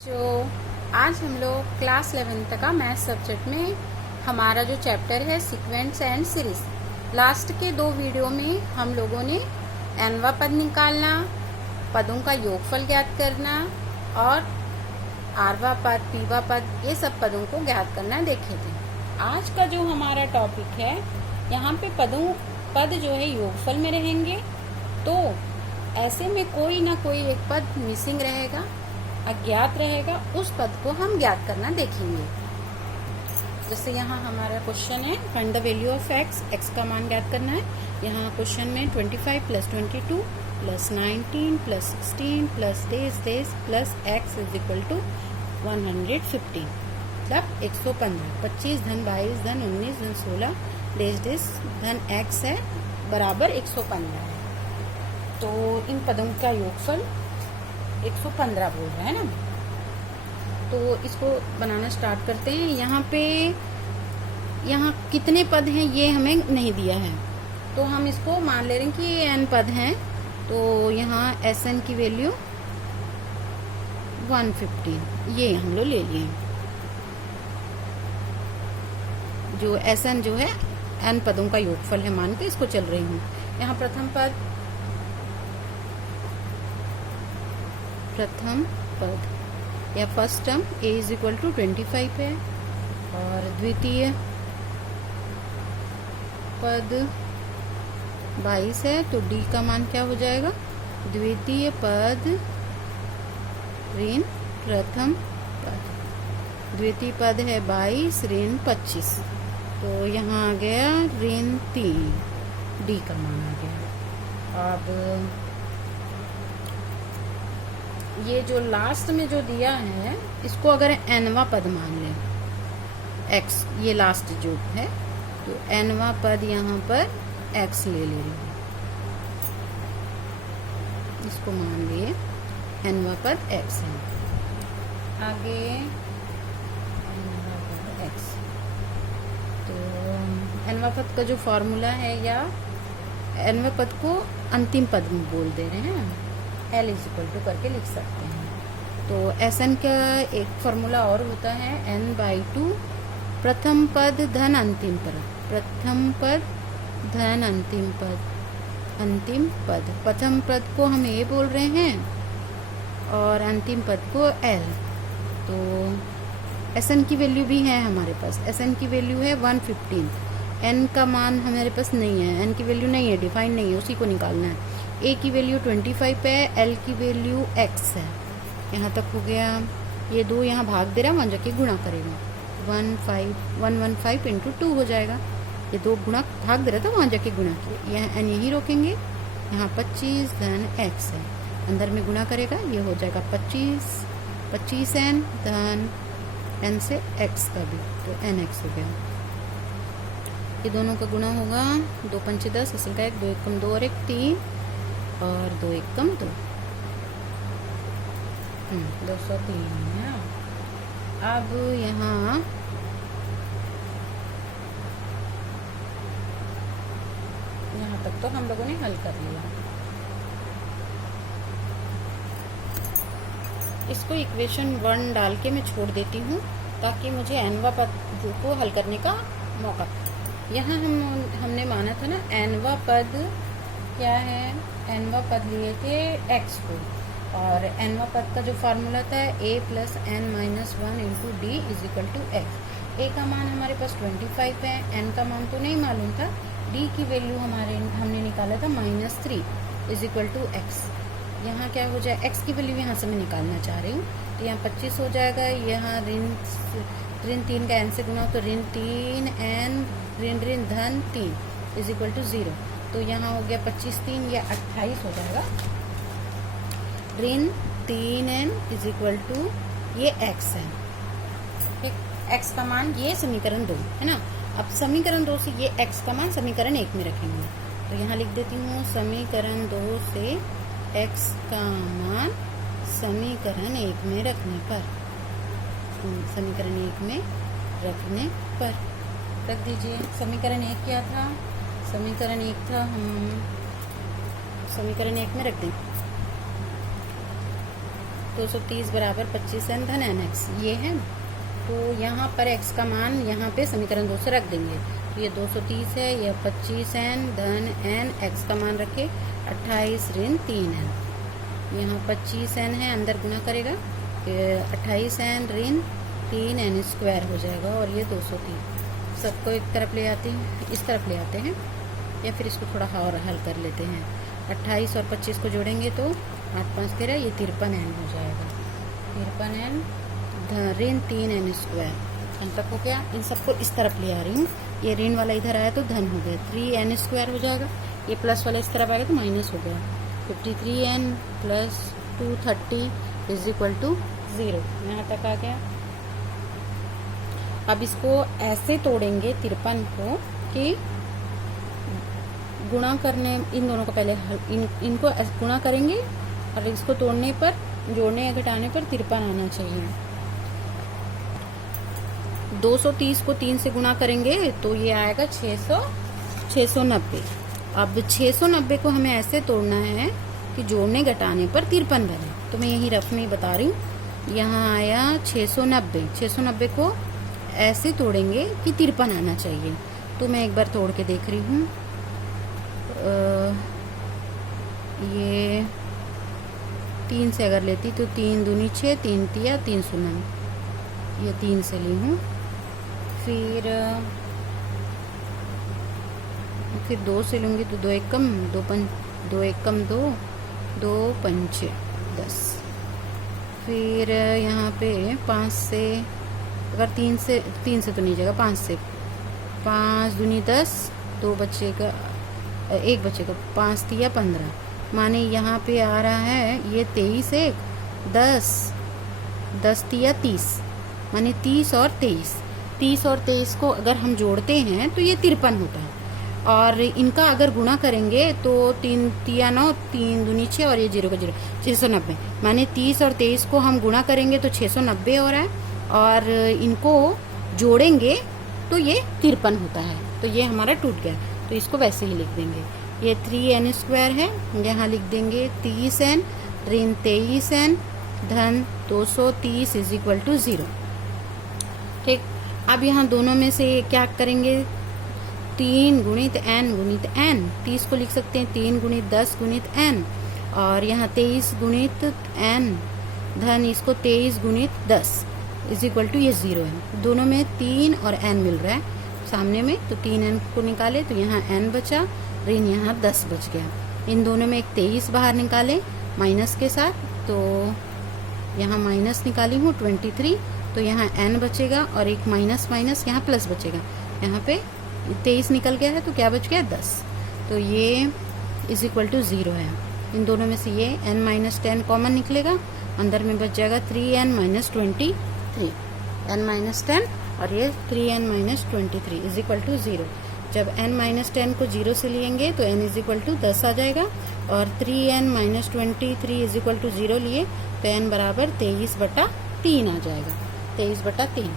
जो आज हम लोग क्लास 11th का मैथ सब्जेक्ट में हमारा जो चैप्टर है सीक्वेंस एंड सीरीज, लास्ट के 2 वीडियो में हम लोगों ने एनवा पद निकालना, पदों का योगफल ज्ञात करना और आरवा पद, पीवा पद, ये सब पदों को ज्ञात करना देखे थे। आज का जो हमारा टॉपिक है, यहाँ पे पद जो है योगफल में रहेंगे, तो ऐसे में कोई ना कोई एक पद मिसिंग रहेगा, अज्ञात रहेगा, उस पद को हम ज्ञात करना देखेंगे। जैसे यहाँ हमारा क्वेश्चन है find the value of x, x का मान ज्ञात करना है। यहाँ क्वेश्चन में 25 + 22 + 19 + 16 + days plus x is equal to 115, मतलब 115। 25 धन 22 धन 19 धन 16 डेज धन एक्स है बराबर 115 है। तो इन पदों का योगफल 115 बोल रहा है ना। तो इसको बनाना स्टार्ट करते हैं। यहाँ कितने पद हैं ये हमें नहीं दिया है, तो हम इसको मान ले रहे हैं कि n पद हैं। तो यहाँ Sn की वैल्यू 115 ये हम लोग ले लिए। जो Sn जो है n पदों का योगफल है मान के इसको चल रही हूँ। यहाँ प्रथम पद या first term a is equal to 25 है और द्वितीय पद 22 है, तो d का मान क्या हो जाएगा? द्वितीय पद ऋण प्रथम पद। द्वितीय पद है 22 ऋण 25, तो यहाँ आ गया ऋण 3, d का मान आ गया। अब ये जो लास्ट में जो दिया है इसको अगर nवा पद मान लें, x ये लास्ट जो है, तो nवा पद यहाँ पर x ले रही हूँ, इसको मान लिए nवा पद x है। आगे x, तो nवा पद का जो फॉर्मूला है, या nवे पद को अंतिम पद में बोल दे रहे हैं, L इज इक्वल टू करके लिख सकते हैं। तो Sn का एक फॉर्मूला और होता है n/2 प्रथम पद धन अंतिम पद, प्रथम पद धन अंतिम पद, अंतिम पद। प्रथम पद को हम a बोल रहे हैं और अंतिम पद को L। तो Sn की वैल्यू भी है हमारे पास, Sn की वैल्यू है 115। n का मान हमारे पास नहीं है, n की वैल्यू नहीं है, डिफाइन नहीं है, उसी को निकालना है। a की वैल्यू 25 है, l की वैल्यू x है। यहाँ तक हो गया। ये 2 यहाँ भाग दे रहा है, वहाँ जाके गुणा करेगा, 115 इंटू 2 हो जाएगा। ये 2 गुणा भाग दे रहा था, वहाँ जाके गुणा किया। यहाँ n यही रोकेंगे, यहाँ 25 धन x है, अंदर में गुणा करेगा, ये हो जाएगा 25n धन n से x का भी, तो nx हो गया। ये दोनों का गुणा होगा, 2 पंचे 10, इसी का 1, 2 एकम 2 और 1 3 और 2 एकम 2, 203 है। अब यहाँ तक तो हम लोगों ने हल कर लिया। इसको इक्वेशन 1 डाल के मैं छोड़ देती हूँ, ताकि मुझे nवा पद को हल करने का मौका। यहाँ हमने माना था ना, nवा पद क्या है, nवा पद लिए थे x को, और nवा पद का जो फार्मूला था a + n-1 into d is equal to x. a का मान हमारे पास 25 है, n का मान तो नहीं मालूम था, d की वैल्यू हमने निकाला था -3 इज इक्वल टू एक्स। यहाँ क्या हो जाए, x की वैल्यू यहाँ से मैं निकालना चाह रही हूँ, तो यहाँ 25 हो जाएगा। यहाँ ऋण 3 का n से गुना, तो ऋण 3n ऋण धन 3 इज इक्वल टू 0। तो यहाँ हो गया 25 3 या 28 हो जाएगा। ऋण 3n इज इक्वल टू ये x है, x का मान, ये समीकरण 2 है ना। अब समीकरण 2 से ये x का मान समीकरण 1 में रखेंगे, तो यहाँ लिख देती हूँ समीकरण 2 से x का मान समीकरण 1 में रखने पर, समीकरण 1 में रखने पर रख दीजिए। समीकरण 1 क्या था? समीकरण 1 था, हम समीकरण 1 में रख दें। 230 बराबर 25n धन n x ये है। तो यहाँ पर x का मान यहाँ पे समीकरण 2 से रख देंगे। तो ये 230 है, यह 25n धन n, x का मान रखे 28 ऋण 3n। यहाँ 25n है, अंदर गुना करेगा 28n ऋण 3n स्क्वायर हो जाएगा और ये 230। सबको एक तरफ ले आते हैं, इस तरफ ले आते हैं या फिर इसको थोड़ा और हल कर लेते हैं। 28 और 25 को जोड़ेंगे तो 8 5 13, ये 53n हो जाएगा। 53n ऋण 3n स्क्वायर अंत तक हो गया। इन सबको इस तरफ ले आ रही हूँ, ये ऋण वाला इधर आया तो धन हो गया, 3n स्क्वायर हो जाएगा। ये प्लस वाला इस तरफ आएगा तो माइनस हो गया। 53n plus 230 is equal to 0। यहाँ तक आ गया। अब इसको ऐसे तोड़ेंगे 53 को कि गुणा करने, इन दोनों को पहले इनको गुणा करेंगे और इसको तोड़ने पर, जोड़ने या घटाने पर 53 आना चाहिए। 230 को 3 से गुणा करेंगे तो ये आएगा 690। अब 690 को हमें ऐसे तोड़ना है कि जोड़ने घटाने पर 53 बने। तो मैं यही रफ में बता रही हूँ। यहाँ आया 690 को ऐसे तोड़ेंगे कि 53 आना चाहिए। तो मैं एक बार तोड़ के देख रही हूँ। ये 3 से अगर लेती तो 3 दूनी 6, 3 तिया 3 शून्य, ये 3 से ली हूँ। फिर 2 से लूँगी तो 2 एक कम 2 2 2 5 10। फिर यहाँ पे 5 से, अगर 3 से तो नहीं जाएगा, 5 से, 5 दूनी 10, 2 बचेगा, 1 बचेगा, 5 तिया 15, माने यहाँ पे आ रहा है ये 23 1 10, 10 तिया 30, माने 30 और 23। 30 और 23 को अगर हम जोड़ते हैं तो ये 53 होता है। और इनका अगर गुणा करेंगे तो 3 तिया 9, 3 दूनी 6 और ये 0 का 0, 690, माने 30 और 23 को हम गुणा करेंगे तो 690 हो रहा है और इनको जोड़ेंगे तो ये 53 होता है। तो ये हमारा टूट गया, तो इसको वैसे ही लिख देंगे। ये 3n स्क्वायर है, यहाँ लिख देंगे 30n ऋण 23n धन 230 इज इक्वल टू 0। ठीक, अब यहाँ दोनों में से क्या करेंगे, 3 गुणित n गुणित n, 30 को लिख सकते हैं 3 गुणित 10 गुणित n, और यहाँ 23 गुणित n धन इसको 23 गुणित 10 इज इक्वल टू ये 0 है। दोनों में 3 और n मिल रहा है सामने में, तो 3n को निकाले तो यहाँ n बचा, ऋण यहाँ 10 बच गया। इन दोनों में एक 23 बाहर निकाले माइनस के साथ, तो यहाँ माइनस निकाली हूँ 23, तो यहाँ n बचेगा और एक माइनस माइनस यहाँ प्लस बचेगा। यहाँ पे 23 निकल गया है तो क्या बच गया 10, तो ये इज इक्वल टू 0 है। इन दोनों में से ये n माइनस 10 कॉमन निकलेगा, अंदर में बच जाएगा 3n माइनस 23, n माइनस 10 और ये 3n minus 23 is equal to 0। जब n माइनस 10 को 0 से लेंगे तो n इज इक्वल टू 10 आ जाएगा, और 3n minus 23 is equal to 0 लिए तो n बराबर 23/3 आ जाएगा। 23/3,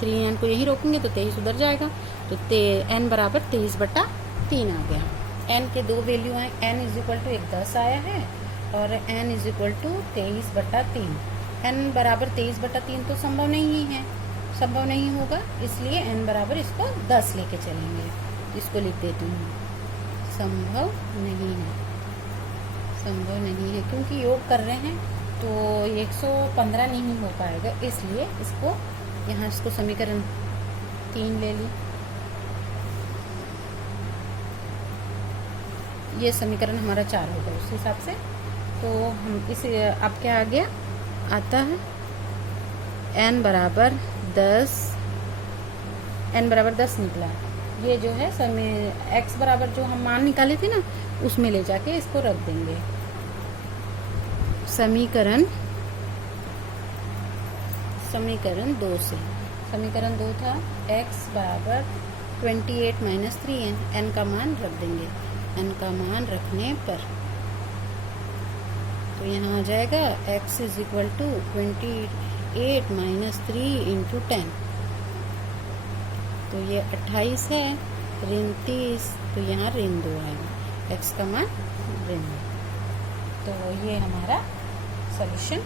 3n को यही रोकेंगे तो 23 उधर जाएगा, तो n बराबर 23/3 आ गया। n के 2 वैल्यू आए, n इज इक्वल टू 10 आया है और n is equal to 23/3। n बराबर 23/3 तो संभव नहीं है, संभव नहीं होगा, इसलिए n बराबर इसको 10 लेके चलेंगे। इसको लिख देती हूँ, संभव नहीं है, संभव नहीं है, क्योंकि योग कर रहे हैं तो 115 नहीं हो पाएगा, इसलिए इसको यहाँ इसको समीकरण 3 ले ली। ये समीकरण हमारा 4 होगा उस हिसाब से। तो हम इसे, अब क्या आ गया, आता है n बराबर 10, n बराबर 10 निकला। ये जो है समय x बराबर जो हम मान निकाले थे ना, उसमें ले जाके इसको रख देंगे। समीकरण 2 से, समीकरण 2 था x बराबर 28 माइनस 3n, n का मान रख देंगे। n का मान रखने पर तो यहाँ आ जाएगा x is equal to 28 minus 3 into 10, तो ये 28 है, ऋण 30, तो यहाँ ऋण 2 आएगा, x का मान ऋण 2। तो ये हमारा सॉल्यूशन